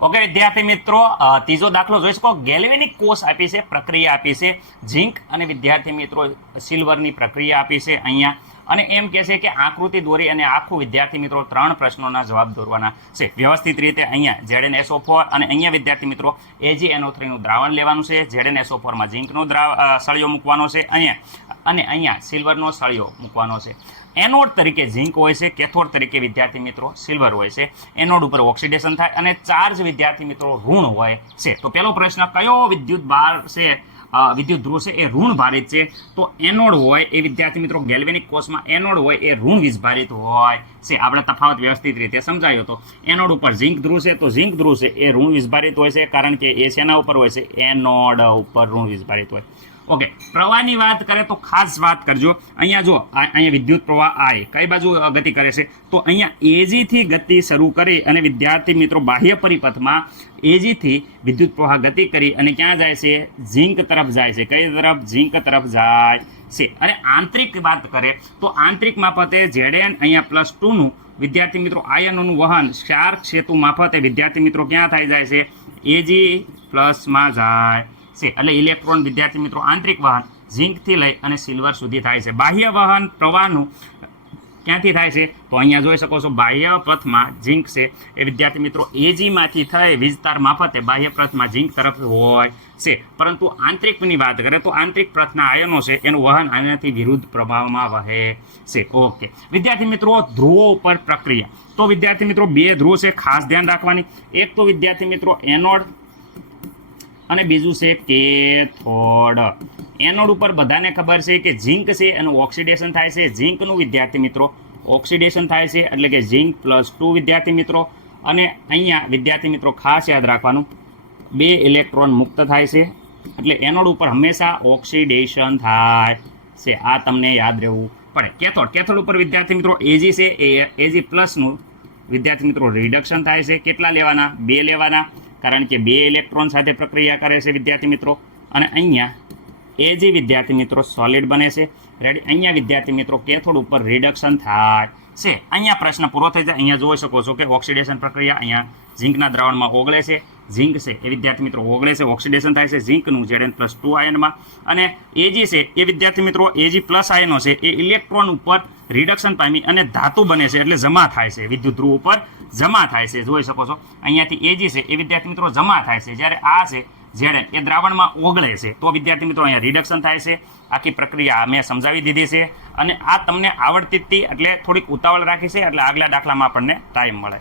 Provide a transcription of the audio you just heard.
Okay વિદ્યાર્થી મિત્રો, ત્રીજો દાખલો જોઈ શકો. ગેલ્વેનિક કોષ આપી છે, પ્રક્રિયા આપી છે ઝીંક અને વિદ્યાર્થી મિત્રો સિલ્વરની પ્રક્રિયા આપી છે અહીંયા. અને એમ કહે છે કે આકૃતિ દોરી અને આખું વિદ્યાર્થી મિત્રો 3 પ્રશ્નોના જવાબ દોરવાના છે વ્યવસ્થિત રીતે. અહીંયા ZnSO4 અને અહીંયા વિદ્યાર્થી મિત્રો AgNO3 નું દ્રાવણ લેવાનું છે. ZnSO4 માં ઝીંકનો સળિયો મૂકવાનો છે અહીંયા, અને અહીંયા સિલ્વરનો સળિયો મૂકવાનો છે. એનોડ તરીકે ઝીંક હોય છે, કેથોડ તરીકે વિદ્યાર્થી મિત્રો સિલ્વર હોય છે. એનોડ ઉપર ઓક્સિડેશન થાય અને ચાર્જ વિદ્યાર્થી મિત્રો ઋણ હોય છે. તો પહેલો પ્રશ્ન, કયો વિદ્યુત ભાર છે, વિદ્યુત ધ્રુવ છે એ ઋણ ભારિત છે? તો એનોડ હોય એ વિદ્યાર્થી મિત્રો ગેલ્વેનિક કોષમાં એનોડ હોય એ ઋણ વીજભારિત હોય છે. આપણે તફાવત વ્યવસ્થિત રીતે સમજાયો હતો. એનોડ ઉપર ઝીંક ધ્રુવ છે, તો ઝીંક ધ્રુવ છે એ ઋણ વીજભારિત હોય છે, કારણ કે એ શેના ઉપર હોય છે? એનોડ ઉપર ઋણ વીજભારિત હોય. ઓકે, પ્રવાહની વાત કરે તો ખાસ વાત કરજો. અહીંયા જો અહીંયા વિદ્યુત પ્રવાહ I કઈ બાજુ ગતિ કરે છે? તો અહીંયા Ag થી ગતિ શરૂ કરી અને વિદ્યાર્થી મિત્રો બાહ્ય પરિપથમાં Ag થી વિદ્યુત પ્રવાહ ગતિ કરી અને ક્યાં જાય છે? ઝીંક તરફ જાય છે. કઈ તરફ? ઝીંક તરફ જાય છે. અને આંતરિક વાત કરે તો આંતરિક મારફતે Zn અહીંયા +2 નું વિદ્યાર્થી મિત્રો આયનોનું વહન ક્ષાર સેતુ મારફતે વિદ્યાર્થી મિત્રો ક્યાં થઈ જાય છે? Ag+ માં જાય છે. એટલે ઇલેક્ટ્રોન વિદ્યાર્થી મિત્રો આંતરિક વહન ઝીંકથી લઈ અને સિલ્વર સુધી થાય છે. બાહ્ય વહન પ્રવાહનું ક્યાંથી થાય છે? તો અહીંયા જોઈ શકો છો બાહ્ય પથમાં ઝીંક છે એ વિદ્યાર્થી મિત્રો Ag થઈ વીજતાર મારફતે બાહ્ય પથમાં ઝીંક તરફ હોય છે. પરંતુ આંતરિકની વાત કરે તો આંતરિક પથના આયનો છે એનું વહન આનાથી વિરુદ્ધ પ્રભાવમાં વહે છે. ઓકે વિદ્યાર્થી મિત્રો, ધ્રુવો ઉપર પ્રક્રિયા. તો વિદ્યાર્થી મિત્રો 2 ધ્રુવ છે, ખાસ ધ્યાન રાખવાની. એક તો વિદ્યાર્થી મિત્રો એનોડ અને બીજું છે કેથોડ. એનોડ ઉપર બધાને ખબર છે કે ઝીંક છે એનું ઓક્સિડેશન થાય છે. ઝીંકનું વિદ્યાર્થી મિત્રો ઓક્સિડેશન થાય છે, એટલે કે ઝીંક +2 વિદ્યાર્થી મિત્રો. અને અહીંયા વિદ્યાર્થી મિત્રો ખાસ યાદ રાખવાનું, 2 ઇલેક્ટ્રોન મુક્ત થાય છે, એટલે એનોડ ઉપર હંમેશા ઓક્સિડેશન થાય છે. આ તમને યાદ રહેવું પડે. કેથોડ ઉપર વિદ્યાર્થી મિત્રો Ag છે એ Ag+ નું વિદ્યાર્થી મિત્રો રિડક્શન થાય છે. કેટલા લેવાના? 2 લેવાના, કારણ કે 2 ઇલેક્ટ્રોન સાથે પ્રક્રિયા કરે છે વિદ્યાર્થી મિત્રો. અને અહીંયા Ag વિદ્યાર્થી મિત્રો સોલિડ બને છે. રેડી. અહીંયા વિદ્યાર્થી મિત્રો કેથોડ ઉપર રિડક્શન થાય છે. અહીંયા પ્રશ્ન પૂરો થઈ જાય. અહીંયા જોઈ શકો છો કે ઓક્સિડેશન પ્રક્રિયા અહીંયા ઝીંકના દ્રાવણમાં ઓગળે છે. ઝીંક છે એ વિદ્યાર્થી મિત્રો ઓગળે છે, ઓક્સિડેશન થાય છે ઝીંકનું Zn+2 આયનમાં. અને Ag છે એ વિદ્યાર્થી મિત્રો Ag+ આયનો છે એ ઇલેક્ટ્રોન ઉપર રિડક્શન પામી અને ધાતુ બને છે, એટલે જમા થાય છે, વિદ્યુત ધ્રુવ ઉપર જમા થાય છે. જોઈ શકો છો અહીંયાથી Ag છે એ વિદ્યાર્થી મિત્રો જમા થાય છે, જ્યારે આ છે Zn એ દ્રાવણમાં ઓગળે છે. તો વિદ્યાર્થી મિત્રો અહીંયા રિડક્શન થાય છે. આખી પ્રક્રિયા મેં સમજાવી દીધી છે, અને આ તમને આવડતી હતી એટલે થોડીક ઉતાવળ રાખી છે, એટલે આગલા દાખલામાં આપણને ટાઈમ મળે.